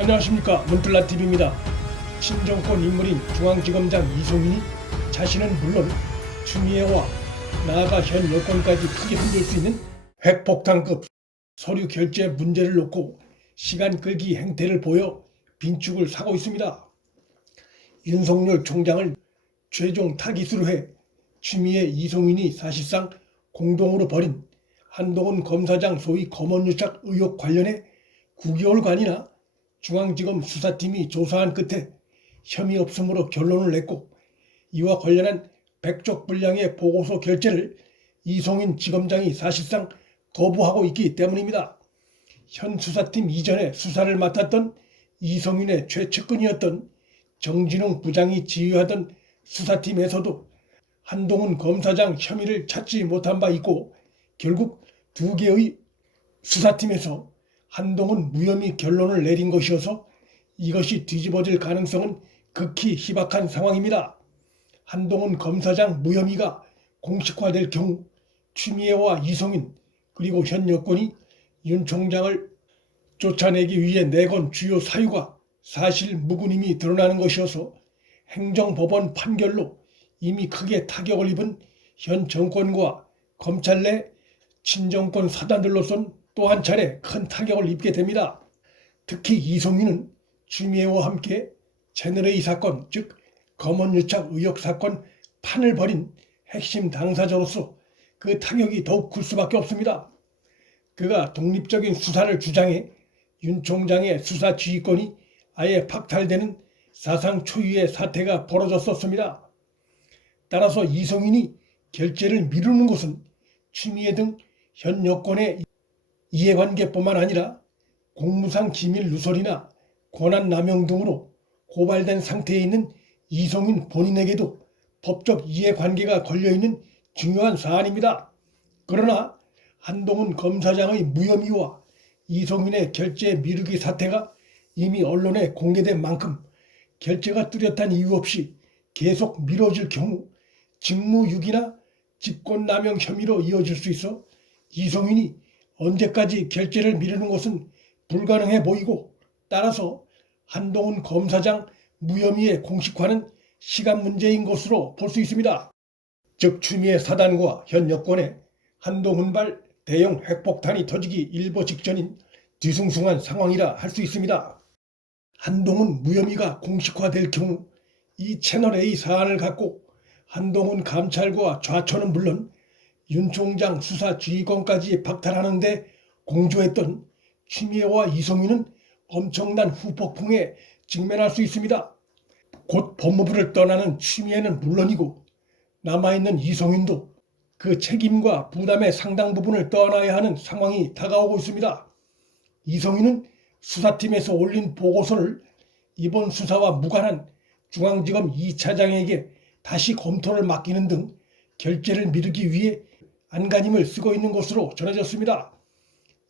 안녕하십니까, 문틀라TV입니다. 친정권 인물인 중앙지검장 이송인이 자신은 물론 추미애와 나아가 현 여권까지 크게 흔들 수 있는 핵폭탄급 서류 결제 문제를 놓고 시간 끌기 행태를 보여 빈축을 사고 있습니다. 윤석열 총장을 최종 타깃으로 해 추미애 이송인이 사실상 공동으로 벌인 한동훈 검사장 소위 검언유착 의혹 관련해 9개월간이나 중앙지검 수사팀이 조사한 끝에 혐의 없음으로 결론을 냈고, 이와 관련한 100쪽 분량의 보고서 결재를 이송인 지검장이 사실상 거부하고 있기 때문입니다. 현 수사팀 이전에 수사를 맡았던 이송인의 최측근이었던 정진웅 부장이 지휘하던 수사팀에서도 한동훈 검사장 혐의를 찾지 못한 바 있고, 결국 두 개의 수사팀에서 한동훈 무혐의 결론을 내린 것이어서 이것이 뒤집어질 가능성은 극히 희박한 상황입니다. 한동훈 검사장 무혐의가 공식화될 경우 추미애와 이송인 그리고 현 여권이 윤 총장을 쫓아내기 위해 내건 주요 사유가 사실 무근임이 드러나는 것이어서 행정법원 판결로 이미 크게 타격을 입은 현 정권과 검찰 내 친정권 사단들로선 또 한 차례 큰 타격을 입게 됩니다. 특히 이송인은 추미애와 함께 채널A 사건, 즉 검언유착 의혹 사건 판을 벌인 핵심 당사자로서 그 타격이 더욱 클 수밖에 없습니다. 그가 독립적인 수사를 주장해 윤 총장의 수사 지휘권이 아예 박탈되는 사상 초유의 사태가 벌어졌었습니다. 따라서 이송인이 결재를 미루는 것은 추미애 등 현 여권의 이해관계뿐만 아니라 공무상 기밀 누설이나 권한남용 등으로 고발된 상태에 있는 이송인 본인에게도 법적 이해관계가 걸려있는 중요한 사안입니다. 그러나 한동훈 검사장의 무혐의와 이송인의 결재 미루기 사태가 이미 언론에 공개된 만큼 결재가 뚜렷한 이유 없이 계속 미뤄질 경우 직무유기나 직권남용 혐의로 이어질 수 있어 이송인이 언제까지 결재를 미루는 것은 불가능해 보이고, 따라서 한동훈 검사장 무혐의의 공식화는 시간 문제인 것으로 볼 수 있습니다. 즉 추미애 사단과 현 여권의 한동훈발 대형 핵폭탄이 터지기 일보 직전인 뒤숭숭한 상황이라 할 수 있습니다. 한동훈 무혐의가 공식화될 경우 이 채널A 사안을 갖고 한동훈 감찰과 좌천은 물론 윤 총장 수사 지휘권까지 박탈하는 데 공조했던 추미애와 이송인은 엄청난 후폭풍에 직면할 수 있습니다. 곧 법무부를 떠나는 추미애는 물론이고 남아있는 이송인도 그 책임과 부담의 상당 부분을 떠안아야 하는 상황이 다가오고 있습니다. 이송인은 수사팀에서 올린 보고서를 이번 수사와 무관한 중앙지검 2차장에게 다시 검토를 맡기는 등 결재를 미루기 위해 안간힘을 쓰고 있는 것으로 전해졌습니다.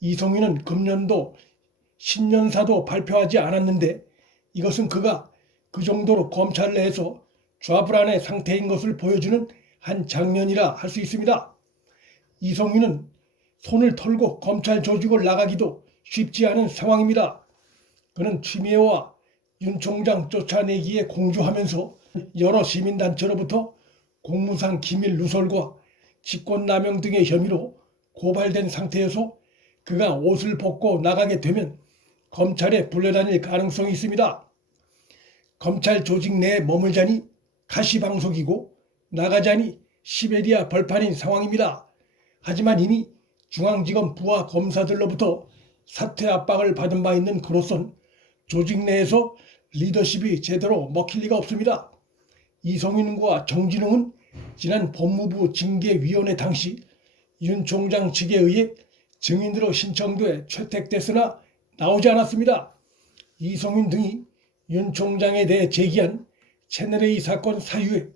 이송인은 금년도 신년사도 발표하지 않았는데 이것은 그가 그 정도로 검찰 내에서 좌불안의 상태인 것을 보여주는 한 장면이라 할 수 있습니다. 이송인은 손을 털고 검찰 조직을 나가기도 쉽지 않은 상황입니다. 그는 추미애와 윤 총장 쫓아내기에 공조하면서 여러 시민단체로부터 공무상 기밀 누설과 직권남용 등의 혐의로 고발된 상태여서 그가 옷을 벗고 나가게 되면 검찰에 불려다닐 가능성이 있습니다. 검찰 조직 내에 머물자니 가시방석이고 나가자니 시베리아 벌판인 상황입니다. 하지만 이미 중앙지검 부하 검사들로부터 사퇴 압박을 받은 바 있는 그로선 조직 내에서 리더십이 제대로 먹힐 리가 없습니다. 이송인과 정진웅은 지난 법무부 징계위원회 당시 윤 총장 측에 의해 증인으로 신청돼 채택됐으나 나오지 않았습니다. 이송인 등이 윤 총장에 대해 제기한 채널A 사건 사유에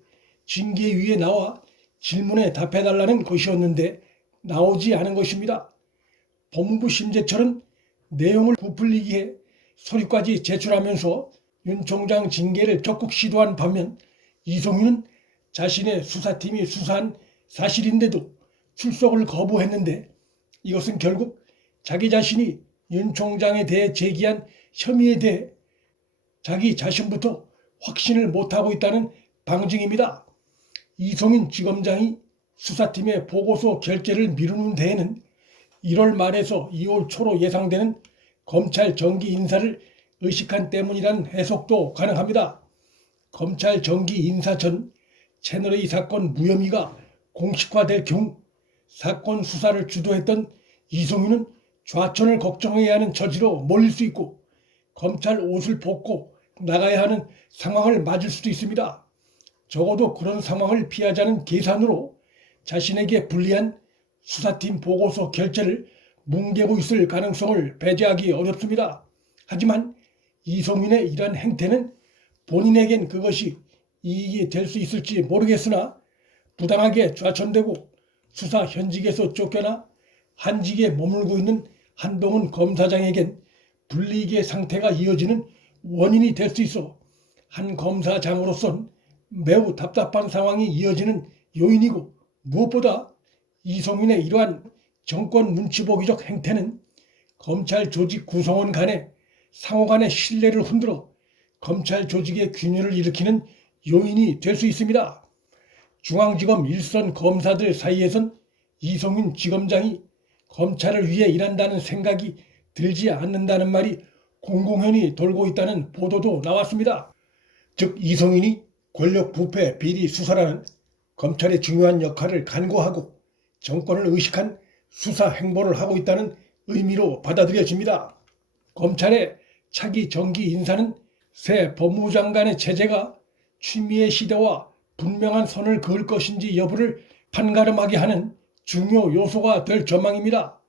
징계위에 나와 질문에 답해달라는 것이었는데 나오지 않은 것입니다. 법무부 심재철은 내용을 부풀리기에 서류까지 제출하면서 윤 총장 징계를 적극 시도한 반면 이송인은 자신의 수사팀이 수사한 사실인데도 출석을 거부했는데 이것은 결국 자기 자신이 윤 총장에 대해 제기한 혐의에 대해 자기 자신부터 확신을 못하고 있다는 방증입니다. 이송인 지검장이 수사팀의 보고서 결재를 미루는 데에는 1월 말에서 2월 초로 예상되는 검찰 정기 인사를 의식한 때문이란 해석도 가능합니다. 검찰 정기 인사 전 채널A 사건 무혐의가 공식화될 경우 사건 수사를 주도했던 이송윤은 좌천을 걱정해야 하는 처지로 몰릴 수 있고 검찰 옷을 벗고 나가야 하는 상황을 맞을 수도 있습니다. 적어도 그런 상황을 피하자는 계산으로 자신에게 불리한 수사팀 보고서 결재를 뭉개고 있을 가능성을 배제하기 어렵습니다. 하지만 이송윤의 이러한 행태는 본인에겐 그것이 이익이 될 수 있을지 모르겠으나 부당하게 좌천되고 수사 현직에서 쫓겨나 한직에 머물고 있는 한동훈 검사장에겐 불이익의 상태가 이어지는 원인이 될 수 있어 한 검사장으로선 매우 답답한 상황이 이어지는 요인이고, 무엇보다 이송윤의 이러한 정권 눈치 보기적 행태는 검찰 조직 구성원 간의 상호 간의 신뢰를 흔들어 검찰 조직의 균열을 일으키는 요인이 될 수 있습니다. 중앙지검 일선 검사들 사이에선 이송윤 지검장이 검찰을 위해 일한다는 생각이 들지 않는다는 말이 공공연히 돌고 있다는 보도도 나왔습니다. 즉 이송윤이 권력 부패 비리 수사라는 검찰의 중요한 역할을 간과하고 정권을 의식한 수사 행보를 하고 있다는 의미로 받아들여집니다. 검찰의 차기 정기 인사는 새 법무부 장관의 체제가 추미애 시대와 분명한 선을 그을 것인지 여부를 판가름하게 하는 중요 요소가 될 전망입니다.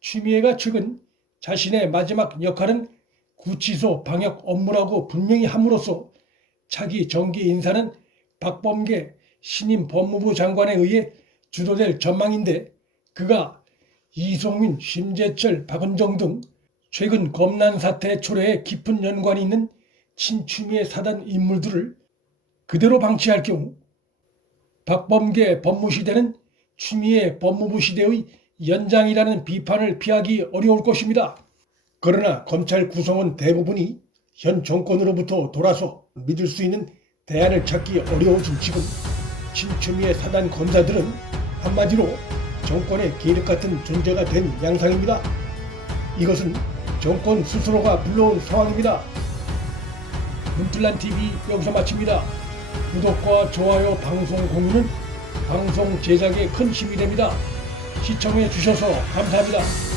추미애가 최근 자신의 마지막 역할은 구치소 방역 업무라고 분명히 함으로써 차기 정기 인사는 박범계 신임 법무부 장관에 의해 주도될 전망인데, 그가 이송윤, 심재철, 박은정 등 최근 검난 사태 초래에 깊은 연관이 있는 친추미애 사단 인물들을 그대로 방치할 경우 박범계 법무시대는 추미애 법무부 시대의 연장이라는 비판을 피하기 어려울 것입니다. 그러나 검찰 구성원 대부분이 현 정권으로부터 돌아서 믿을 수 있는 대안을 찾기 어려워진 지금 친추미애 사단 검사들은 한마디로 정권의 계륵 같은 존재가 된 양상입니다. 이것은 정권 스스로가 불러온 상황입니다. 문틀란TV 여기서 마칩니다. 구독과 좋아요, 방송 공유는 방송 제작에 큰 힘이 됩니다. 시청해 주셔서 감사합니다.